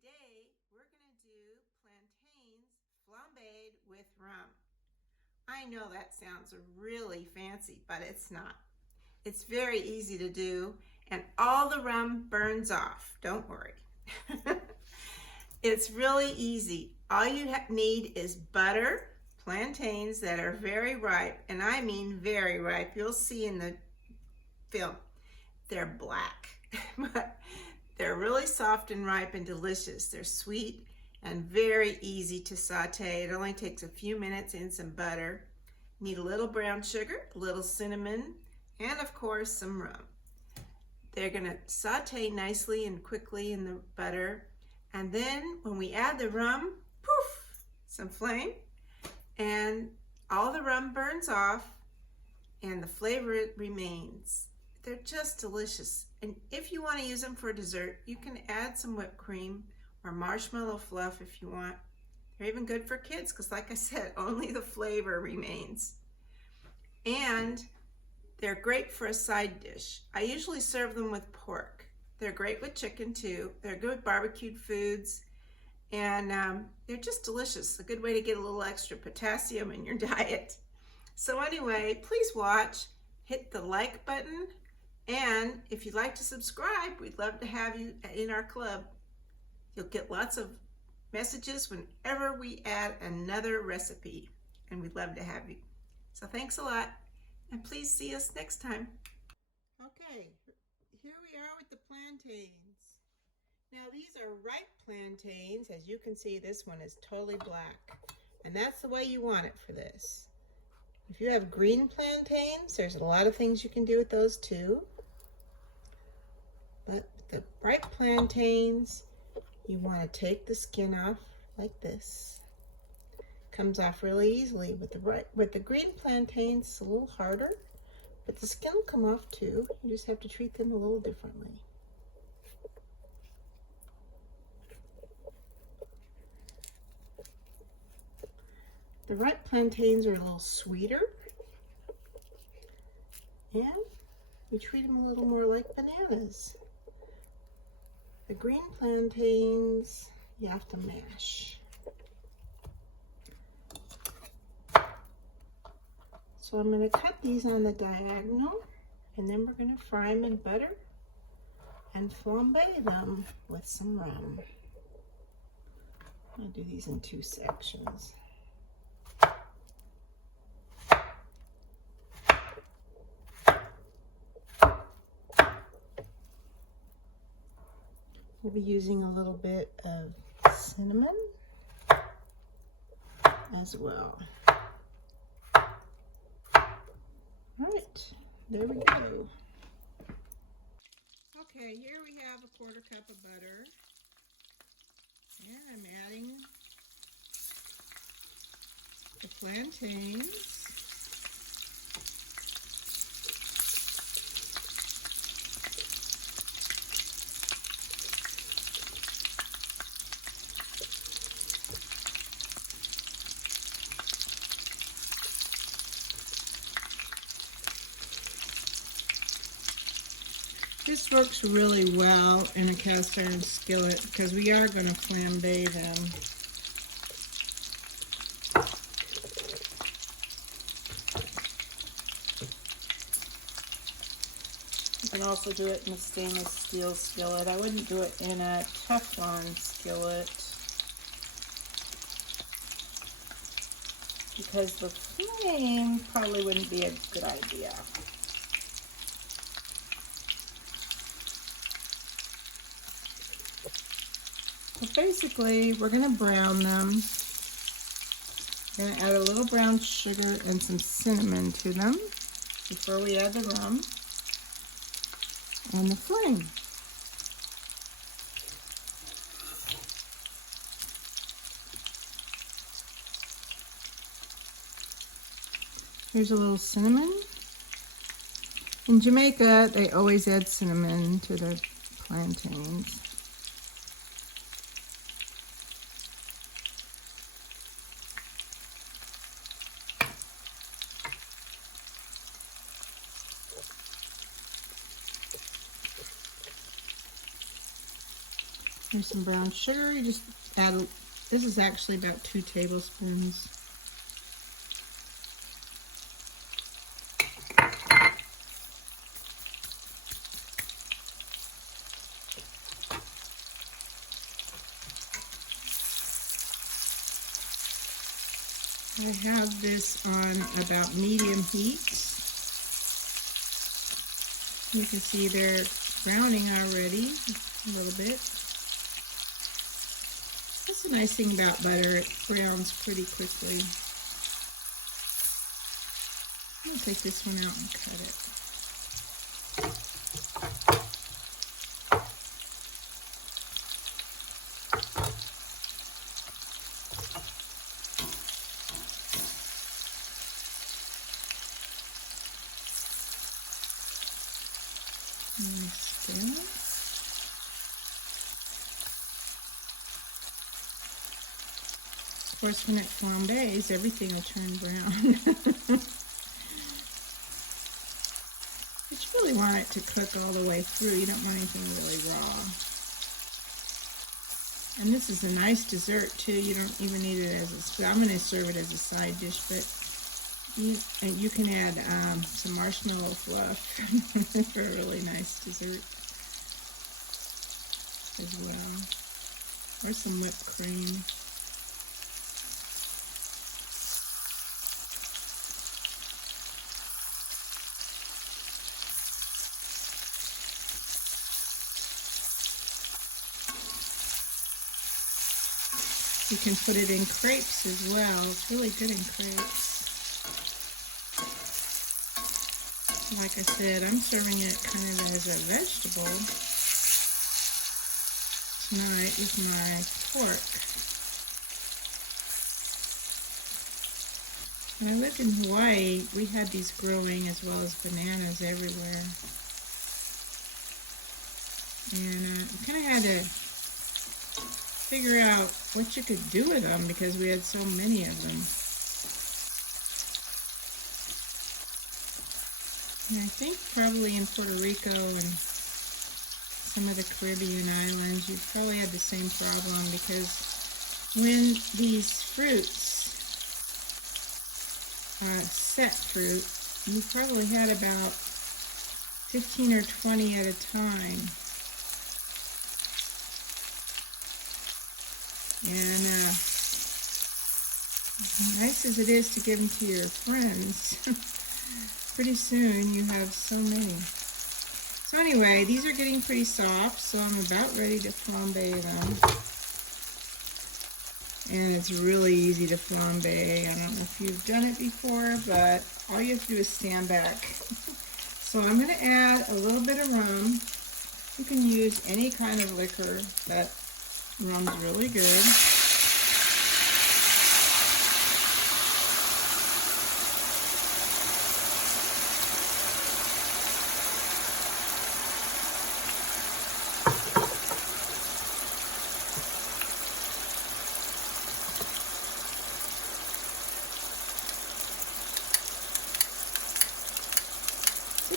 Today we're going to do plantains flambéed with rum. I know that sounds really fancy, but it's not. It's very easy to do, and all the rum burns off. Don't worry. It's really easy. All you need is butter, plantains that are very ripe, and I mean very ripe. You'll see in the film. They're black, but they're really soft and ripe and delicious. They're sweet and very easy to saute. It only takes a few minutes and some butter. You need a little brown sugar, a little cinnamon, and of course some rum. They're gonna saute nicely and quickly in the butter. And then when we add the rum, poof, some flame, and all the rum burns off and the flavor remains. They're just delicious. And if you want to use them for dessert, you can add some whipped cream or marshmallow fluff if you want. They're even good for kids because, like I said, only the flavor remains. And they're great for a side dish. I usually serve them with pork. They're great with chicken too. They're good barbecued foods, and they're just delicious. A good way to get a little extra potassium in your diet. So anyway, please watch, hit the like button, and if you'd like to subscribe, we'd love to have you in our club. You'll get lots of messages whenever we add another recipe, and we'd love to have you. So thanks a lot, and please see us next time. Okay, here we are with the plantains. Now these are ripe plantains. As you can see, this one is totally black, and that's the way you want it for this. If you have green plantains, there's a lot of things you can do with those too. But the ripe plantains, you want to take the skin off like this. Comes off really easily. With the green plantains, it's a little harder, but the skin will come off too. You just have to treat them a little differently. The ripe plantains are a little sweeter, and we treat them a little more like bananas. The green plantains, you have to mash. So I'm going to cut these on the diagonal, and then we're going to fry them in butter and flambe them with some rum. I'll do these in two sections. We'll be using a little bit of cinnamon as well. All right, there we go. Okay, here we have a 1/4 cup of butter. And I'm adding the plantains. This works really well in a cast iron skillet because we are going to flambe them. You can also do it in a stainless steel skillet. I wouldn't do it in a Teflon skillet because the flame probably wouldn't be a good idea. So basically, we're going to brown them. We're going to add a little brown sugar and some cinnamon to them before we add the rum and the flame. Here's a little cinnamon. In Jamaica, they always add cinnamon to their plantains. Here's some brown sugar. You just add, this is actually about 2 tablespoons. I have this on about medium heat. You can see they're browning already a little bit. That's the nice thing about butter, it browns pretty quickly. I'll take this one out and cut it. Of course, when it flambés, everything will turn brown. But you really want it to cook all the way through. You don't want anything really raw. And this is a nice dessert too. You don't even need it as a spoon. I'm going to serve it as a side dish, but you can add some marshmallow fluff for a really nice dessert as well. Or some whipped cream. You can put it in crepes as well. It's really good in crepes. Like I said, I'm serving it kind of as a vegetable tonight with my pork. When I lived in Hawaii, we had these growing as well as bananas everywhere. And I kind of had to figure out what you could do with them because we had so many of them. And I think probably in Puerto Rico and some of the Caribbean islands, you probably had the same problem because when these fruits set fruit, you probably had about 15 or 20 at a time. And as nice as it is to give them to your friends, pretty soon you have so many. So anyway, these are getting pretty soft, so I'm about ready to flambe them. And it's really easy to flambe. I don't know if you've done it before, but all you have to do is stand back. So I'm going to add a little bit of rum. You can use any kind of liquor, but rum's really good.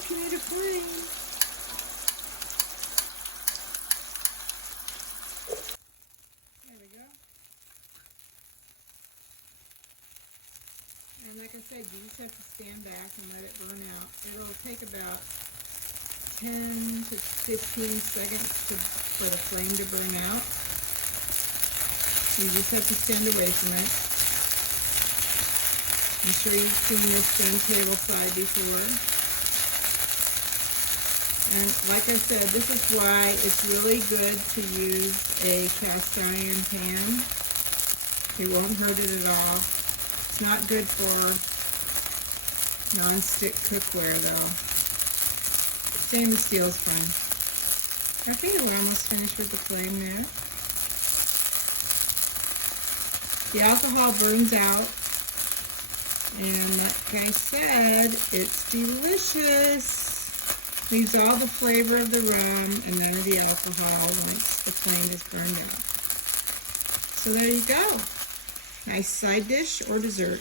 Tomato flame. There we go. And like I said, you just have to stand back and let it burn out. It'll take about 10 to 15 seconds for the flame to burn out. You just have to stand away from it. I'm sure you've seen this done tableside before. And like I said, this is why it's really good to use a cast iron pan. It won't hurt it at all. It's not good for non-stick cookware though. Stainless steel is fine. I think we're almost finished with the flame there. The alcohol burns out. And like I said, it's delicious. Leaves all the flavor of the rum and none of the alcohol once the flame is burned out. So there you go. Nice side dish or dessert.